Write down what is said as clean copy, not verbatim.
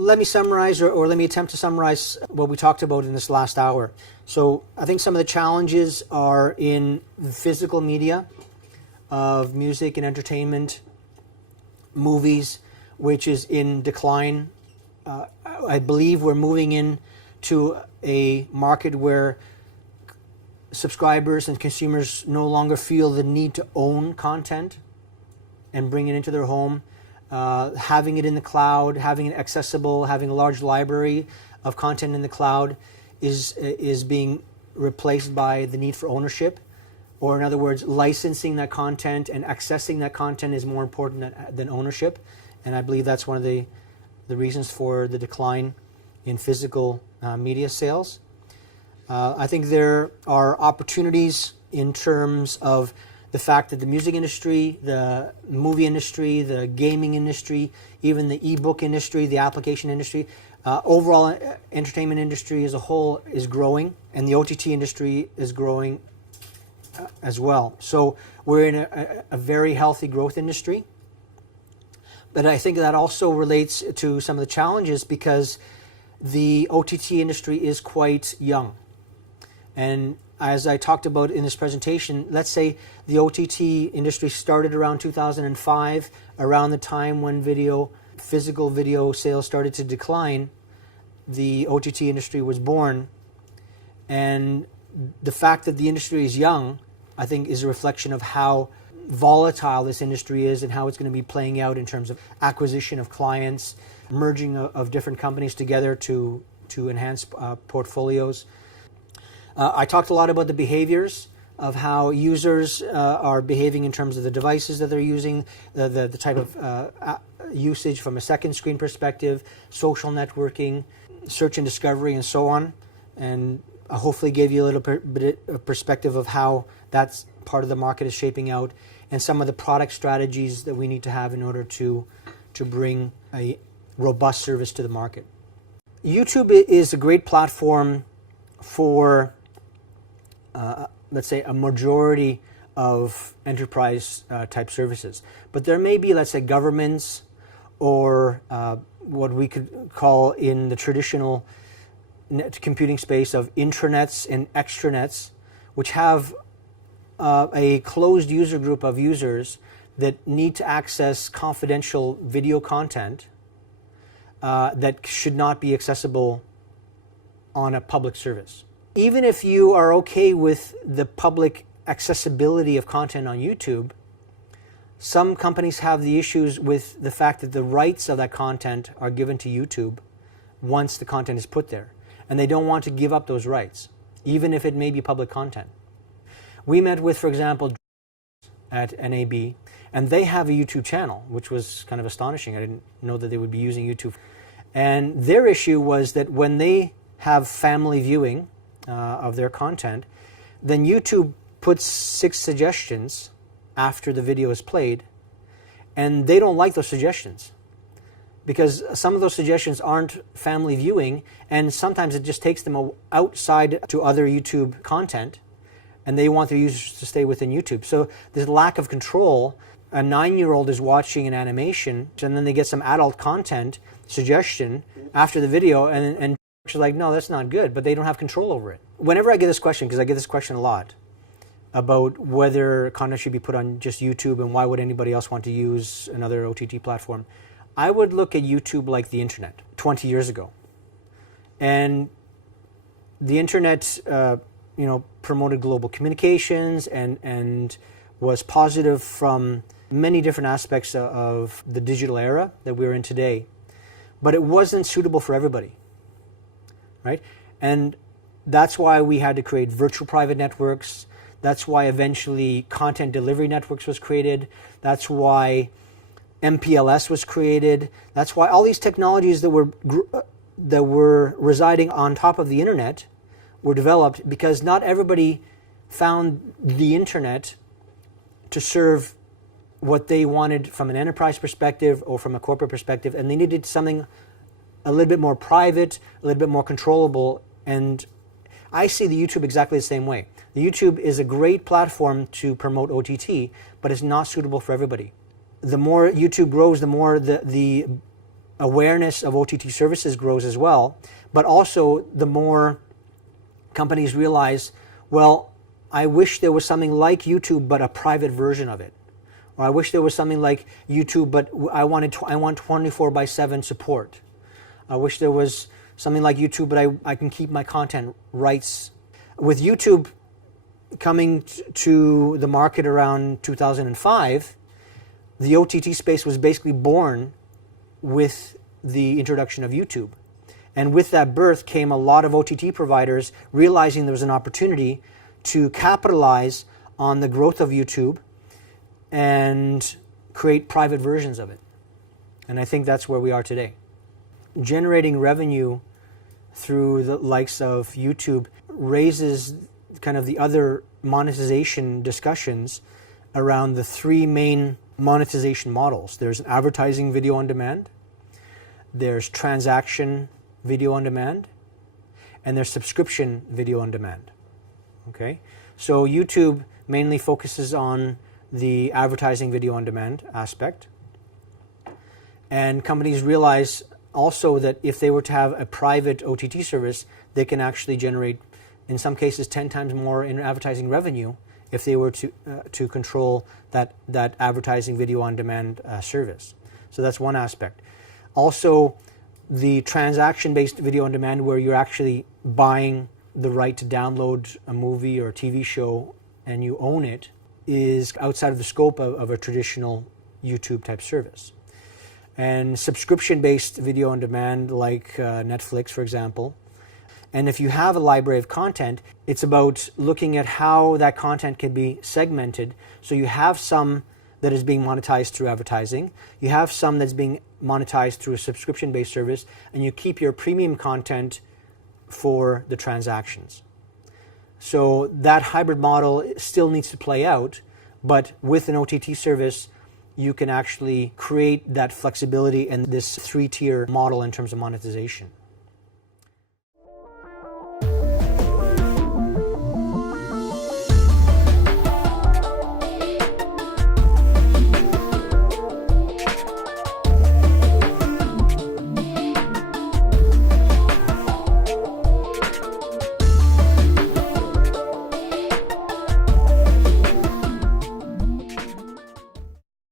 let me summarize, or let me attempt to summarize what we talked about in this last hour. So I think some of the challenges are in the physical media of music and entertainment, movies, which is in decline. I believe we're moving into a market where subscribers and consumers no longer feel the need to own content and bring it into their home. Having it in the cloud, having it accessible, having a large library of content in the cloud is being replaced by the need for ownership. Or in other words, licensing that content and accessing that content is more important than ownership. And I believe that's one of the reasons for the decline in physical media sales. I think there are opportunities in terms of the fact that the music industry, the movie industry, the gaming industry, even the ebook industry, the application industry, overall entertainment industry as a whole is growing, and the OTT industry is growing as well. So we're in a very healthy growth industry. But I think that also relates to some of the challenges because the OTT industry is quite young. And as I talked about in this presentation, let's say the OTT industry started around 2005, around the time when physical video sales started to decline, the OTT industry was born. And the fact that the industry is young, I think, is a reflection of how volatile this industry is and how it's going to be playing out in terms of acquisition of clients, merging of different companies together to enhance portfolios. I talked a lot about the behaviors of how users are behaving in terms of the devices that they're using, the type of usage from a second screen perspective, social networking, search and discovery, and so on. And I hopefully gave you a little bit of perspective of how that's part of the market is shaping out and some of the product strategies that we need to have in order to bring a robust service to the market. YouTube is a great platform for let's say a majority of enterprise type services. But there may be, let's say, governments or what we could call in the traditional computing space of intranets and extranets, which have a closed user group of users that need to access confidential video content that should not be accessible on a public service. Even if you are okay with the public accessibility of content on YouTube, some companies have the issues with the fact that the rights of that content are given to YouTube once the content is put there. And they don't want to give up those rights, even if it may be public content. We met with, for example, at NAB, and they have a YouTube channel, which was kind of astonishing. I didn't know that they would be using YouTube. And their issue was that when they have family viewing of their content, then YouTube puts 6 suggestions after the video is played, and they don't like those suggestions because some of those suggestions aren't family viewing, and sometimes it just takes them outside to other YouTube content, and they want their users to stay within YouTube. So there's a lack of control. A 9-year-old is watching an animation, and then they get some adult content suggestion after the video, and she's like, no, that's not good, but they don't have control over it. Whenever I get this question, because I get this question a lot, about whether content should be put on just YouTube and why would anybody else want to use another OTT platform, I would look at YouTube like the internet 20 years ago. And the internet promoted global communications and was positive from many different aspects of the digital era that we're in today. But it wasn't suitable for everybody, right? And that's why we had to create virtual private networks. That's why eventually content delivery networks was created. That's why MPLS was created. That's why all these technologies that were residing on top of the internet were developed, because not everybody found the internet to serve what they wanted from an enterprise perspective or from a corporate perspective, and they needed something a little bit more private, a little bit more controllable. And I see the YouTube exactly the same way. The YouTube is a great platform to promote OTT, but it's not suitable for everybody. The more YouTube grows, the more the awareness of OTT services grows as well, but also the more companies realize, well, I wish there was something like YouTube, but a private version of it. Or I wish there was something like YouTube, but I want 24/7 support. I wish there was something like YouTube, but I can keep my content rights. With YouTube coming to the market around 2005, the OTT space was basically born with the introduction of YouTube. And with that birth came a lot of OTT providers realizing there was an opportunity to capitalize on the growth of YouTube and create private versions of it. And I think that's where we are today. Generating revenue through the likes of YouTube raises kind of the other monetization discussions around the three main monetization models. There's advertising video on demand, there's transaction video on demand, and there's subscription video on demand. Okay? So YouTube mainly focuses on the advertising video on demand aspect. And companies realize also that if they were to have a private OTT service, they can actually generate, in some cases, 10 times more in advertising revenue if they were to control that advertising video on demand service. So that's one aspect. Also, the transaction-based video on demand, where you're actually buying the right to download a movie or a TV show and you own it, is outside of the scope of a traditional YouTube type service. And subscription-based video on demand, like Netflix, for example. And if you have a library of content, it's about looking at how that content can be segmented. So you have some that is being monetized through advertising, you have some that's being monetized through a subscription-based service, and you keep your premium content for the transactions. So that hybrid model still needs to play out, but with an OTT service, you can actually create that flexibility and this three-tier model in terms of monetization.